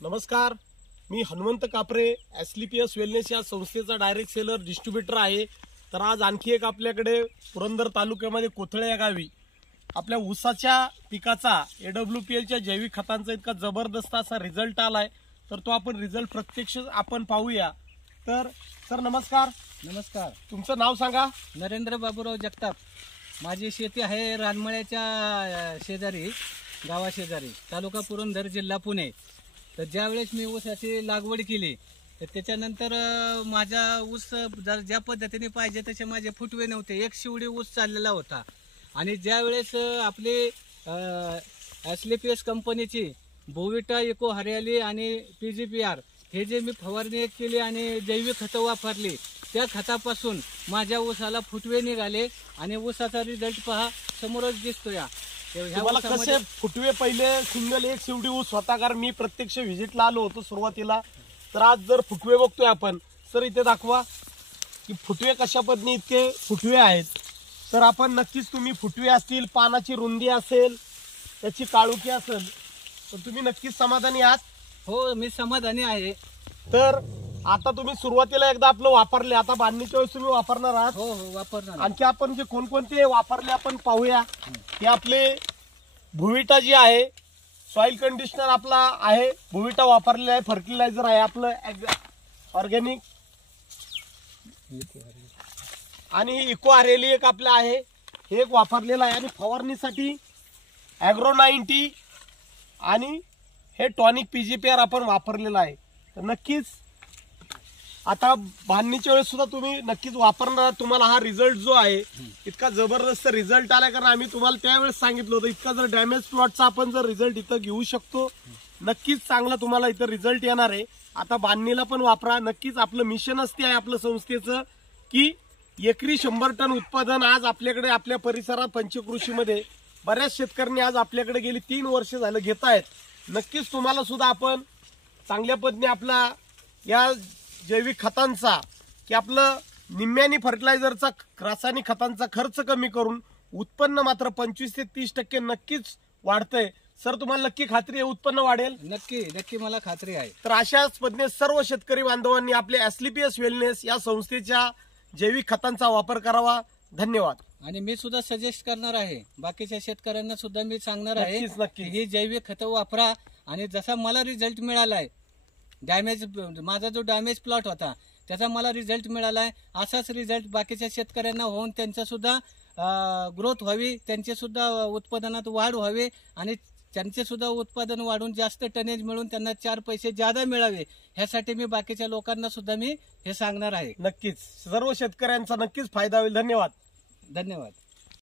नमस्कार, मी हनुमंत कापरे, एसलीपीएस वेलनेस या संस्थेचा डायरेक्ट सेलर डिस्ट्रीब्युटर आहे। तर आज आणखी एक आपल्याकडे पुरंदर तालुक्यामध्ये कोथळे या गावी आपल्या ऊसाच्या पिकाचा AWPLच्या जैविक खतांचा इतका जबरदस्त असा रिझल्ट आलाय। तर तो आपण रिझल्ट प्रत्यक्ष आपण पाहूया। तर सर नमस्कार। नमस्कार, तुमचं नाव सांगा। नरेंद्र बाबूराव जगताप। माझी शेती आहे रानमळ्याच्या शेजारी, गावाशेजारी, तालुका पुरंदर, जिल्हा पुणे। तर ज्यावेळेस मी ऊसाची लागवड केली तर त्याच्यानंतर माझा ऊस ज्या पद्धतीने पाहिजे तसे माझे फुटवे नव्हते, एक शिवडी ऊस चाललेला होता। आणि ज्यावेळेस आपले एसलीपीएस कंपनीची बोविटा, इको हरियाली आणि PGPR हे जे मी फवारणी केली आणि जैविक खतं वापरली, त्या खतापासून माझ्या ऊसाला फुटवे निघाले आणि ऊसाचा रिझल्ट पहा समोरच दिसतोय। तुम्हाला कसे फुटवे पहिले सिंगल एक शिवडी ऊस होता, कारण मी प्रत्यक्ष व्हिजिटला आलो होतो सुरुवातीला। तर आज जर फुटवे बघतोय आपण, सर इथे दाखवा की फुटवे कशा पद्धतीने इतके फुटवे आहेत। तर आपण नक्कीच तुम्ही फुटवे असतील, पानाची रुंदी असेल, त्याची काळुकी असेल, तर तुम्ही नक्कीच समाधानी आहात। हो, मी समाधानी आहे। तर आता तुम्ही सुरुवातीला एकदा आपलं वापरले, आता बांधणीच्या वेळेस तुम्ही वापरणार आहात। हो हो, वापरणार। आणखी आपण जे कोणकोणते वापरले आपण पाहूया। हे आपले बोविटा जी आहे, सॉइल कंडिशनर आपला आहे, बोविटा वापरलेला आहे, फर्टिलायझर आहे आपलं ऑर्गॅनिक, आणि इको हरियाली एक आपलं आहे, हे एक वापरलेलं आहे। आणि फवारणीसाठी ॲग्रो 90 आणि हे टॉनिक PGPR आपण वापरलेलं आहे। तर नक्कीच आता बांधणीच्या वेळेस सुद्धा तुम्ही नक्कीच वापरणार। तुम्हाला हा रिझल्ट जो आहे इतका जबरदस्त रिझल्ट आलाय, कारण आम्ही तुम्हाला त्यावेळेस सांगितलं होतं इतका जर डॅमेज प्लॉटचा आपण जर रिझल्ट इथं घेऊ शकतो, नक्कीच चांगला तुम्हाला इथं रिझल्ट येणार आहे। आता बांधणीला पण वापरा नक्कीच। आपलं मिशनच ते आहे आपलं संस्थेचं की एकरी 100 टन उत्पादन आज आपल्याकडे आपल्या परिसरात पंचकृषीमध्ये बऱ्याच शेतकऱ्यांनी आज आपल्याकडे गेली 3 वर्ष झालं घेत आहेत। नक्कीच तुम्हाला सुद्धा आपण चांगल्या पद्धतीने आपला या जैविक खतांचा की आपलं निम्म्यानी फर्टिलायझरचा, रासायनिक खतांचा खर्च कमी करून उत्पन्न मात्र 25 ते 30% नक्कीच वाढतंय। सर तुम्हाला नक्की खात्री आहे उत्पन्न वाढेल? नक्की नक्की, मला खात्री आहे। तर अशाच पद्धतीने सर्व शेतकरी बांधवांनी आपल्या एसलीपीएस वेलनेस या संस्थेच्या जैविक खतांचा वापर करावा। धन्यवाद। आणि मी सुद्धा सजेस्ट करणार आहे, बाकीच्या शेतकऱ्यांना सुद्धा मी सांगणार आहे नक्कीच की ही जैविक खतं वापरा। आणि जसा मला रिझल्ट मिळालाय, माझा जो डॅमेज प्लॉट होता त्याचा मला रिझल्ट मिळालाय, असाच रिझल्ट बाकीच्या शेतकऱ्यांना होऊन त्यांचा सुद्धा ग्रोथ व्हावी, त्यांचे सुद्धा उत्पादनात वाढ व्हावी आणि त्यांचे सुद्धा उत्पादन वाढून जास्त टनेज मिळून त्यांना 4 पैसे ज्यादा मिळावे, ह्यासाठी मी बाकीच्या लोकांना सुद्धा मी हे सांगणार आहे। नक्कीच सर्व शेतकऱ्यांचा नक्कीच फायदा होईल। धन्यवाद। धन्यवाद।